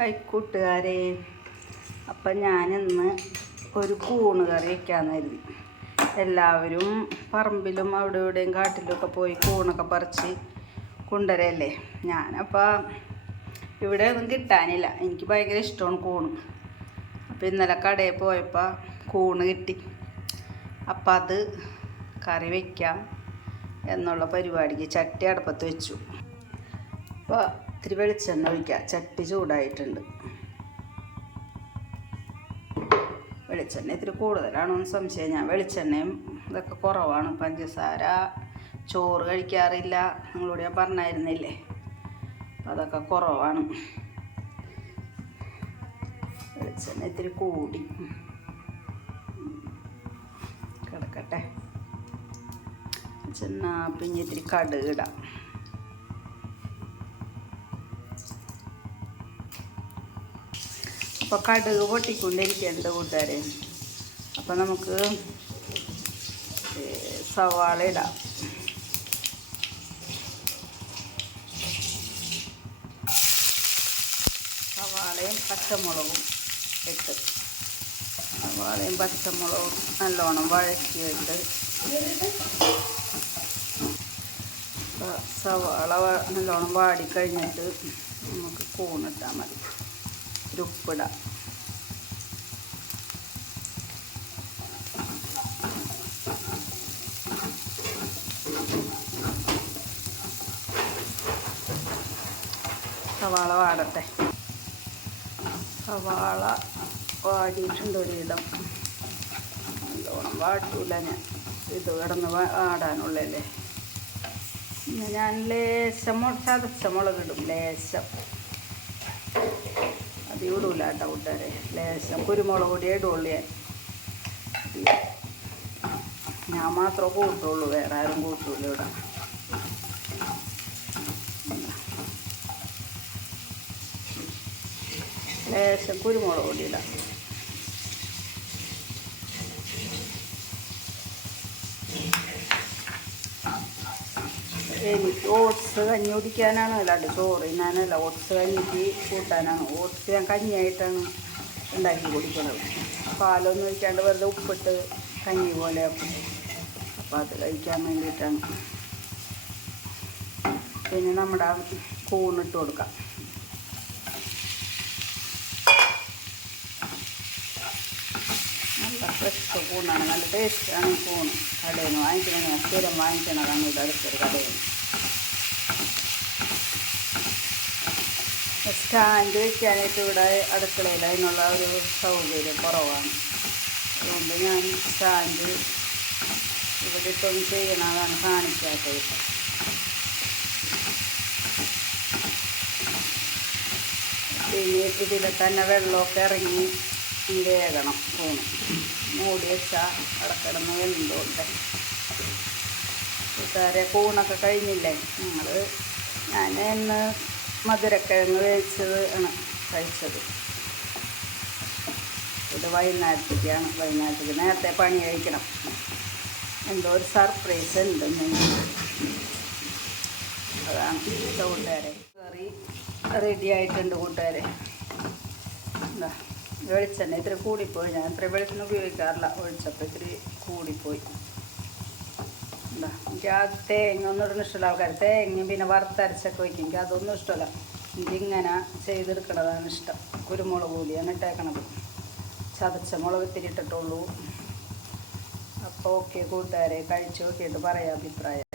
Hi കൂട്ടുകാരെ, അപ്പം ഞാനിന്ന് ഒരു കൂണ് കറി വയ്ക്കാമെന്ന് കരുതി. എല്ലാവരും പറമ്പിലും അവിടെ ഇവിടെയും കാട്ടിലൊക്കെ പോയി കൂണൊക്കെ പറിച്ച് കൊണ്ടുവരല്ലേ. ഞാനപ്പോൾ ഇവിടെ ഒന്നും കിട്ടാനില്ല. എനിക്ക് ഭയങ്കര ഇഷ്ടമാണ് കൂണ്. അപ്പോൾ ഇന്നലെ കടയിൽ പോയപ്പോൾ കൂണ് കിട്ടി. അപ്പം അത് കറി വയ്ക്കാം എന്നുള്ള പരിപാടിക്ക് ചട്ടി അടുപ്പത്ത് വെച്ചു. അപ്പോൾ ഇത്തിരി വെളിച്ചെണ്ണ ഒഴിക്കാം. ചട്ടി ചൂടായിട്ടുണ്ട്. വെളിച്ചെണ്ണ ഇത്തിരി കൂടുതലാണോന്ന് സംശയം. ഞാൻ വെളിച്ചെണ്ണയും ഇതൊക്കെ കുറവാണ്. പഞ്ചസാര ചോറ് കഴിക്കാറില്ല, നിങ്ങളോട് ഞാൻ പറഞ്ഞായിരുന്നില്ലേ. അപ്പം അതൊക്കെ കുറവാണ്. വെളിച്ചെണ്ണ ഇത്തിരി കൂടി കിടക്കട്ടെ. വെളിച്ചെണ്ണ പിന്നെ ഇത്തിരി കടുക് ഇടാം. അപ്പോൾ കടുക് പൊട്ടിക്കൊണ്ടിരിക്കുന്നുണ്ട് കൂട്ടുകാരെ. അപ്പോൾ നമുക്ക് സവാള ഇടാം. സവാളയും പച്ചമുളകും ഇട്ട് സവാളയും പച്ചമുളകും നല്ലോണം വഴറ്റിയിട്ട് സവാള നല്ലോണം വാടിക്കഴിഞ്ഞിട്ട് നമുക്ക് കൂണിട്ടാൽ മതി. ഉപ്പിടാം. സവാള വാടട്ടെ. സവാള വാടിയിട്ടുണ്ട് ഒരുവിധം. നല്ലോണം വാട്ടൂല ഞാൻ, ഇത് കിടന്ന് വാടാനുള്ളല്ലേ. ഞാൻ ലേശം ചതച്ച മുളകിടും. ലേശം അത് ഇടൂല കേട്ടോ കൂട്ടുകാരെ. ലേശം കുരുമുളക് പൊടി ഇടുള്ളൂ. ഞാൻ മാത്രമേ കൂട്ടുള്ളൂ, വേറെ ആരും കൂട്ടൂല ഇവിടെ. ലേശം കുരുമുളക് പൊടി ഇടാം. എനിക്ക് ഓട്സ് കഞ്ഞി കുടിക്കാനാണ്, അല്ലാണ്ട് ചോറ് തിന്നാനല്ല. ഓട്സ് കഞ്ഞിക്ക് കൂട്ടാനാണ്. ഓട്സ് ഞാൻ കഞ്ഞിയായിട്ടാണ് ഉണ്ടാക്കി കുടിക്കുന്നത്. പാലൊന്നും ഒഴിക്കാണ്ട് വെറുതെ ഉപ്പിട്ട് കഞ്ഞി പോലെ ആക്കും. അപ്പോൾ അത് കഴിക്കാൻ വേണ്ടിയിട്ടാണ്. പിന്നെ നമ്മുടെ കൂണിട്ട് കൊടുക്കാം. നല്ല ഫ്രഷ് കൂണാണ്, നല്ല ടേസ്റ്റാണ് ഈ കൂണ്. കടയിൽ നിന്ന് വാങ്ങിക്കണേ, സ്ഥിരം വാങ്ങിക്കണതാണ് ഇവിടെ അടുത്തൊരു കടയിൽ നിന്ന്. സ്റ്റാൻഡ് വയ്ക്കാനായിട്ട് ഇവിടെ അടുക്കളയിൽ അതിനുള്ള ഒരു സൗകര്യം കുറവാണ്. അതുകൊണ്ട് ഞാൻ സ്റ്റാൻഡ് ഇവിടെ ഇട്ടൊന്നും ചെയ്യണതാണ് കാണിക്കാത്തത്. പിന്നെ ഇതിൽ തന്നെ വെള്ളമൊക്കെ ഇറങ്ങി വേകണം കൂണ്. മൂടി വെച്ചാൽ കിടന്ന് വെന്തോട്ടെ. കൂട്ടുകാരെ, കൂണൊക്കെ കഴിഞ്ഞില്ലേ? ഞാൻ ഇന്ന് മധുരക്കിഴങ്ങ് വേവിച്ചത് ആണ് കഴിച്ചത്. ഇത് വൈകുന്നേരത്തേക്കാണ്. വൈകുന്നേരത്തേക്ക് നേരത്തെ പണി കഴിക്കണം. എന്തോ ഒരു സർപ്രൈസ് ഉണ്ട്. അതാണ് കൂട്ടുകാരെ. കറി റെഡി ആയിട്ടുണ്ട് കൂട്ടുകാരെ. എന്താ വെളിച്ചെണ്ണ ഇത്തിരി കൂടിപ്പോയി. ഞാൻ ഇത്ര വെളിച്ചെണ്ണ ഉപയോഗിക്കാറില്ല. ഒഴിച്ചപ്പോൾ ഇത്തിരി കൂടിപ്പോയി. എന്താ എനിക്ക് ആ തേങ്ങ ഒന്നും ഇടുന്ന ഇഷ്ടമല്ല. ആൾക്കാർ തേങ്ങയും പിന്നെ വറുത്തരച്ചൊക്കെ വയ്ക്കും. എനിക്ക് അതൊന്നും ഇഷ്ടമല്ല. എനിക്കിങ്ങനെ ചെയ്തെടുക്കണതാണ് ഇഷ്ടം. കുരുമുളക് പൊടിയാണ് ഇട്ടേക്കണത്. ചതച്ച മുളക് ഇത്തിരി ഇട്ടിട്ടുള്ളൂ. അപ്പോൾ ഓക്കെ കൂട്ടുകാരെ, കഴിച്ച് നോക്കിയിട്ട് പറയാം അഭിപ്രായം.